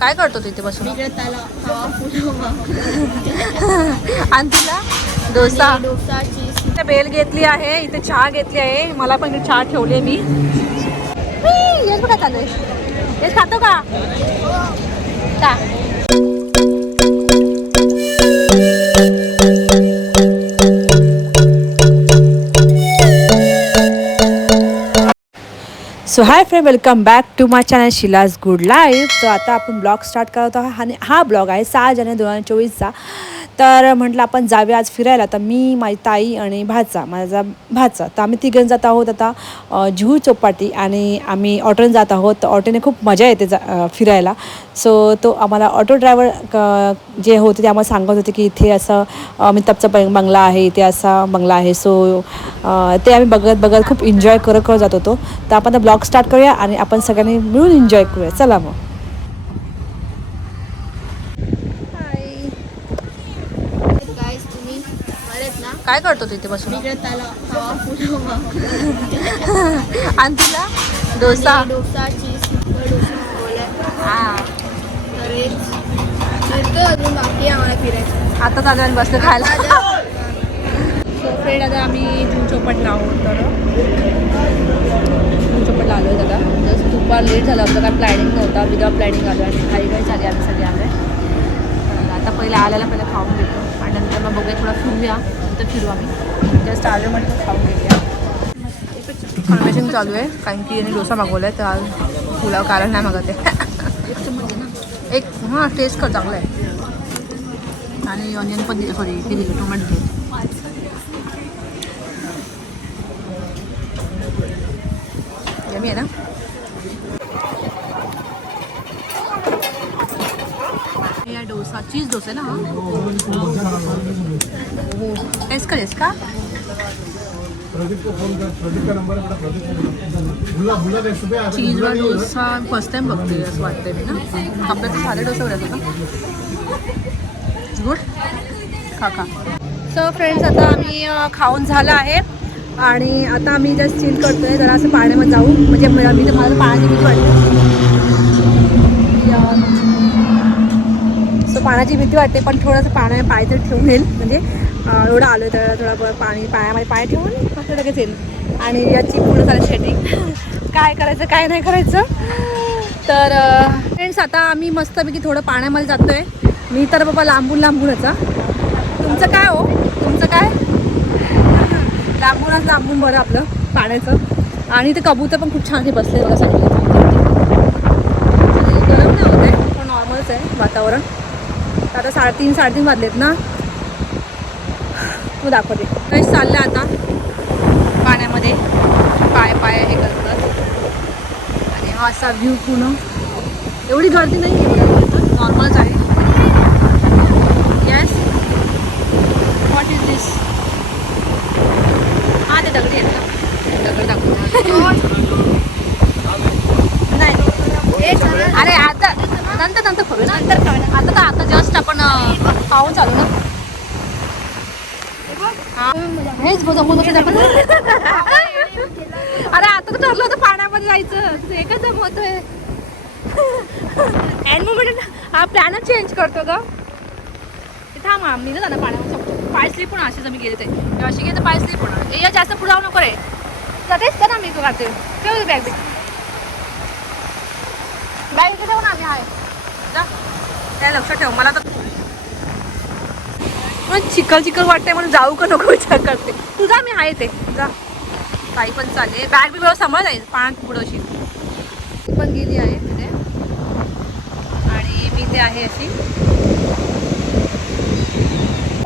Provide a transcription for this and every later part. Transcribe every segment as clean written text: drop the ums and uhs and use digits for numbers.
काय करतो तू इथे बसून? आणि तुला डोसा बेल घेतली आहे, इथे चहा घेतली आहे. मला पण इथे चहा ठेवली आहे मी. येस बघा चालू आहे. येस खातो का? So hi friend, welcome back to my channel Shilaj good life. तर आता आपण ब्लॉग स्टार्ट करत आहोत आणि हा ब्लॉग आहे 6 जानेवारी 2024चा. तर म्हटलं आपण जाऊया आज फिरायला. तर मी, माझी ताई आणि माझा भाचा, तर आम्ही तिघं जात आहोत आता जुहू चौपाटी. आणि आम्ही ऑटोने जात आहोत. तर ऑटोने खूप मजा येते फिरायला. सो तो आम्हाला ऑटो ड्रायव्हर जे होते ते आम्हाला सांगत होते की इथे असं अमिताभचा बंगला आहे, इथे असा बंगला आहे. सो ते आम्ही बघत खूप एन्जॉय करत जात होतो. तर आपण ब्लॉग स्टार्ट करूया आणि आपण सगळ्यांनी मिळून एन्जॉय करूया. चला मग. काय करतो तू इथे बसून? आणि तुला डोसा आता चालू आणि बसलं खायला. सो फ्रेंड, आता आम्ही जुहू चौपाटीला आहोत. तर जुहू चौपाटीला आलो आहे दादा. जस्ट दुपार लेट झालं होतं, काय प्लॅनिंग नव्हता. विदाउट प्लॅनिंग आलो आणि काही झाली आम्ही सगळे आलो आहे. आता पहिलं पहिलं खाऊन घेतो आणि नंतर मग बघूया, थोडा फिरूया. नंतर फिरू आम्ही. जस्ट आलो म्हणजे खाऊन घेऊया. खाण्याची चालू आहे कारण की यांनी डोसा मागवला आहे. तर आज पुलाव कारण नाही मागत आहे. एक हां टेस्ट कर, चांगलं आहे. आणि ऑनियन पण दिलं, सॉरी हे दिलं, टोमॅटो दिले. यम्मी आहे ना. या डोसा चीज डोसा आहे ना. हो टेस्ट करेस का? चीजवा डोसा फर्स्ट टाइम बघते असं वाटतंय मी ना. आपल्याला साधा डोसा वगैरे होता. गुड, खा. सो फ्रेंड्स, आता आम्ही खाऊन झालं आहे आणि आता आम्ही जस्ट चिल करतोय. जरा असं पाण्यामध्ये जाऊ, म्हणजे मी तर मला पाण्याची भीती वाटते. सो पाण्याची भीती वाटते, पण थोडंसं पाण्यामध्ये पाय तर ठेवून येईल. म्हणजे एवढं आलो तर थोडं पाण्यामध्ये पाय ठेवून असं लगेच येईल. आणि याची पुढं झालं शेटिंग, काय करायचं काय नाही करायचं. तर फ्रेंड्स, आता आम्ही मस्तपैकी थोडं पाण्यामध्ये जातो आहे. मी तर बाबा लांबूनच. तुमचं काय हो, तुमचं काय? लांबून बरं आपलं पाण्याचं. आणि ते कबूतर पण खूप छान बसले बघा सगळे. गरम नाही होत आहे, पण नॉर्मलच आहे वातावरण. आता 3:30 वाजलेत ना. तू दाखवते फ्रेश चाललं आता पाण्यामध्ये पाय हे करतात. आणि हा असा व्ह्यू पूर्ण. एवढी गर्दी नाही आहे, नॉर्मलच आहे. येस, व्हॉट इज दिस? हां ते दगडी आहेत ना, दगड दाखवतो नाही. अरे आता नंतर करू ना, आता जस्ट आपण पाहून चालू ना. हेच जमवत होते आपण. अरे आता तर ठरलं होतं पाण्यामध्ये जायचं, एकच जमवतोय. एंड मोमेंट हा प्लॅनच चेंज करतो ग. थांब, मी ना जाणार पाण्यामध्ये. पाय स्लिप होणार असेच आम्ही गेले ते अशी गेले तर पाय स्लिप होणार. हे जास्त पुढे जाऊ नको रे. जातेच का ना, मी काढते. ठेव बॅग इथे ठेवू ना. आम्ही आहे जा, काय लक्षात ठेव. मला तर चिखल वाटतंय म्हणून जाऊ का नको विचार करते. तुझा मी आहे ते जा. काही पण चालेल, बॅग बी बरोबर सांभाळ जाईल. पाण्यात पुढं अशी पण गेली आहे तिथे. आणि मी ते आहे अशी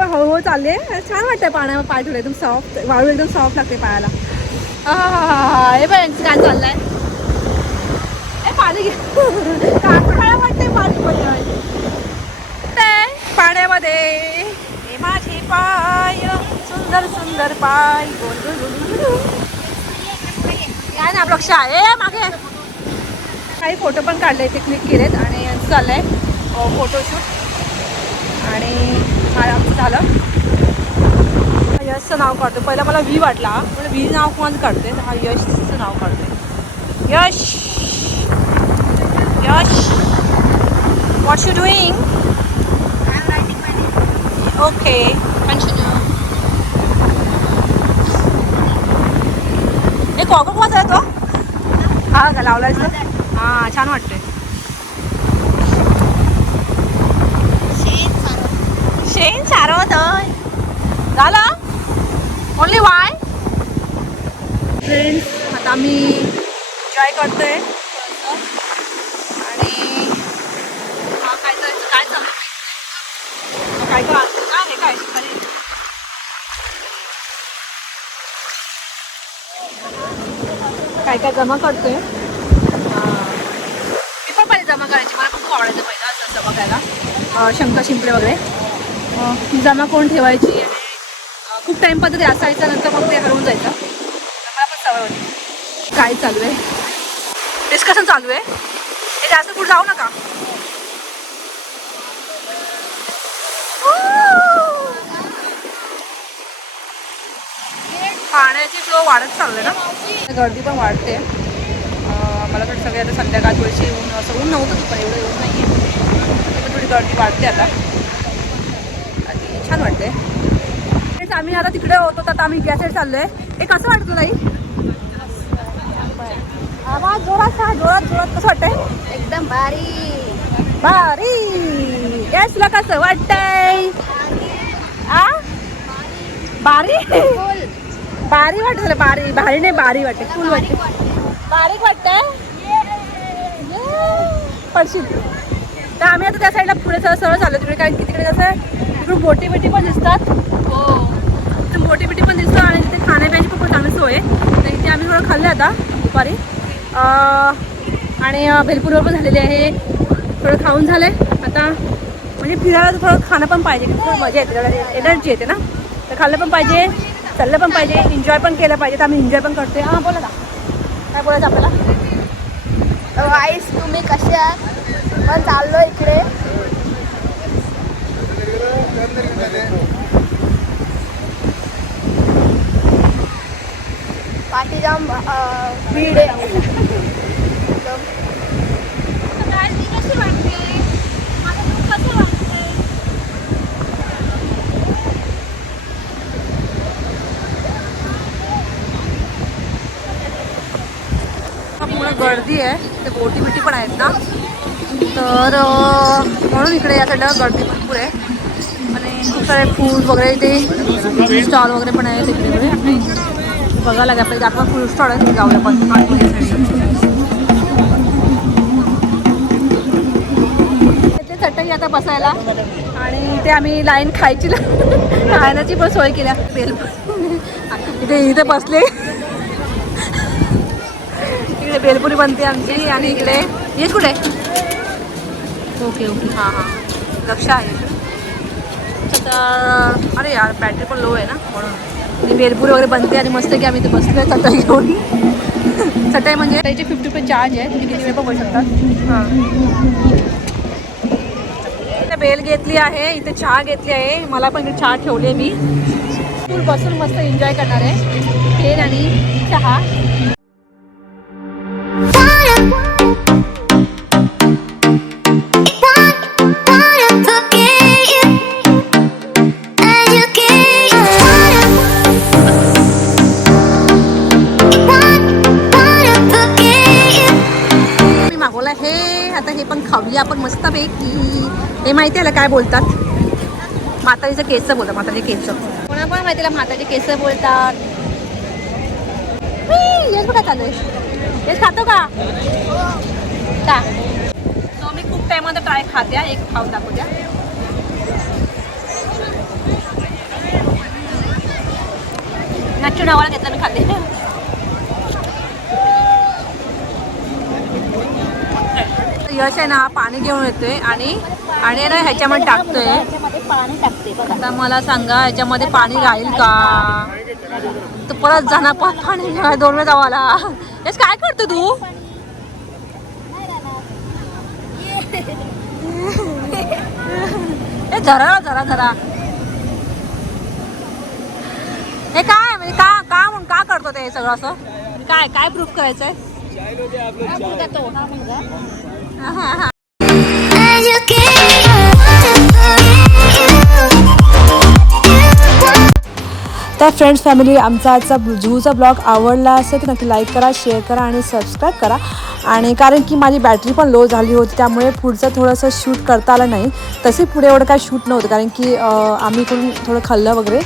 हळूहळू चालले. छान वाटतंय पाण्यावर पाय ठेवले, एकदम सॉफ्ट. वाळू एकदम सॉफ्ट लागते पायाला. हे पण यांचं काय चाललंय. पाणी काळा वाटतंय पाण्यामध्ये. माझे पाय सुंदर पाय. काय ना लक्ष आहे मागे. काही फोटो पण काढले, ते क्लिक केलेत. आणि यांचं चाललं आहे फोटोशूट. आणि हा आमचं झालं. यशचं नाव काढतो. पहिला मला व्ही वाटला, म्हणजे व्ही नाव कोणाचं काढते. हा यशचं नाव काढते. यश What you doing? I'm writing my name. Okay, continue. हे कॉकर कोण आहे तो? हा का लावलायस ना? हा छान वाटतंय. शेण सारवत झालं. Only Y friends. आता आम्ही एन्जॉय करतोय आणि हा काय चालू काय चालू काय काय हे काय खाली काय काय जमा करतोय. मी पण पाहिजे जमा करायची. मला खूप आवडायचं पहिलं असं जमा करायला. शंख शिंपले वगैरे जमा करून ठेवायची आणि खूप टाइम पद्धती असायचा. नंतर मग ते हरवून जायचं. मला पण सवय होती. काय चालू आहे डिस्कशन चालू आहे. हे जास्त पुढे जाऊ नका. पाण्याची फ्लो वाढत चालले ना. गर्दी पण वाढते. मला वाटतं सगळे आता संध्याकाळ थोडीशी ऊन असं ऊन नव्हतं पण एवढं ऊन नाही आहे. पण थोडी गर्दी वाढते आता आणि छान वाटते. आम्ही आता तिकडे होतो तर आता आम्ही गॅस साईड चाललोय. हे कसं वाटतं नाही आवाज जोरात जोरात जोरात कसं वाटतंय. एकदम भारी. भारी. गॅसला कसं वाटतंय. भारी भारी वाटत. भारी भारी नाही भारी वाटते. फुल वाटते. बारीक वाटतंय. पडशील. तर आम्ही आता त्या साईडला पुढे सरळ चाललो. तिकडे काय तिकडे कसं तिकडून बोटी बिटी पण दिसतात. हो तिथे बोटी बिटी पण दिसतात आणि तिथे खाण्यापिण्याची पण चांगली सोय आहे. तर इथे आम्ही थोडं खाल्लं आता दुपारी आणि भेलपूरवर पण झालेली आहे. थोडं खाऊन झालं आहे. आता म्हणजे फिरायला तर थोडं खाणं पण पाहिजे. थोडं मजा येते. एनर्जी येते ना. तर खाल्लं पण पाहिजे. चाललं पण पाहिजे. एन्जॉय पण केलं पाहिजे. तर आम्ही एन्जॉय पण करतोय. हां बोला ना काय बोलायचं आपल्याला. आईस तुम्ही कशा आहात. पण चाललो इकडे. पाठी जाम भीड आहे. पूर्ण गर्दी आहे. ते बोटी बिटी पण आहेत ना. तर म्हणून इकडे या साईडला गर्दी भरपूर आहे आणि खूप सारे फूड वगैरे ते स्टॉल वगैरे पण आहे तिकडे वगैरे बघायला लागेल. आपल्याला आपण फूड स्टॉल आहे जाऊया पण ते चटई आता बसायला आणि ते आम्ही लाईन खायची खाण्याची पण सोय केल्या. इथे बसले. इकडे बेलपुरी बनते आमची आणि इकडे हे कुठे. ओके ओके हां हां लक्ष आहे. तर अरे यार बॅटरी पण लो आहे ना म्हणून बेलपुरी वगैरे बनते आणि मस्त की आम्ही इथे बसलो आहे चटई घेऊन. चटई म्हणजे त्याची 50 रुपये चार्ज आहे. तुम्ही किती वेळ पण बसू शकतात. हां बेल घेतली आहे. इथे चहा घेतली आहे. मला पण इथे चहा ठेवली आहे. मी फुल बसून मस्त एन्जॉय करणार आहे. बेल आणि चहा. हे पण खाऊया आपण मस्तपैकी. हे माहिती आहे काय बोलतात. म्हातारीचं केस बोलतात. म्हातारीचे केस कोणा पण माहितीला म्हातारीचे केस बोलतात. येस बघा चालू आहे. येस खातो का सो मी खूप टाईममध्ये ट्राय खात्या. एक खाऊन दाखवू द्या. नच्चू नावाला घेतलं मी खाते. यश आहे ना पाणी घेऊन येतोय आणि ना ह्याच्यामध्ये टाकतोय. आता मला सांगा ह्याच्यामध्ये पाणी राहील का. तर परत जाणार पाणी 2 वेळा जावाला. यश काय करतो तू. हे जरा जरा जरा हे काय म्हणजे का करतो ते सगळं असं. काय काय प्रूफ करायचंय. मुलगा तो हा मुलगा. Education. फ्रेंड्स फॅमिली, आमचा आजचा झूचा ब्लॉग आवडला असेल तर नक्की लाईक करा, शेअर करा आणि सबस्क्राईब करा. आणि कारण की माझी बॅटरी पण लो झाली होती त्यामुळे पुढचं थोडंसं शूट करता आलं नाही. तसे पुढे एवढं काय शूट नव्हतं कारण की आम्ही इकडून थोडं खाल्लं वगैरे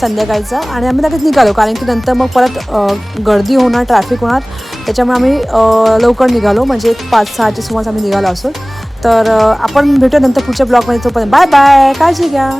संध्याकाळचं आणि आम्ही लगेच निघालो कारण की नंतर मग परत गर्दी होणार, ट्रॅफिक होणार. त्याच्यामुळे आम्ही लवकर निघालो, म्हणजे 5-6च्या सुमारास आम्ही निघालो असो. तर आपण भेटू नंतर पुढच्या ब्लॉगमध्ये. तोपर्यंत बाय बाय, काळजी घ्या.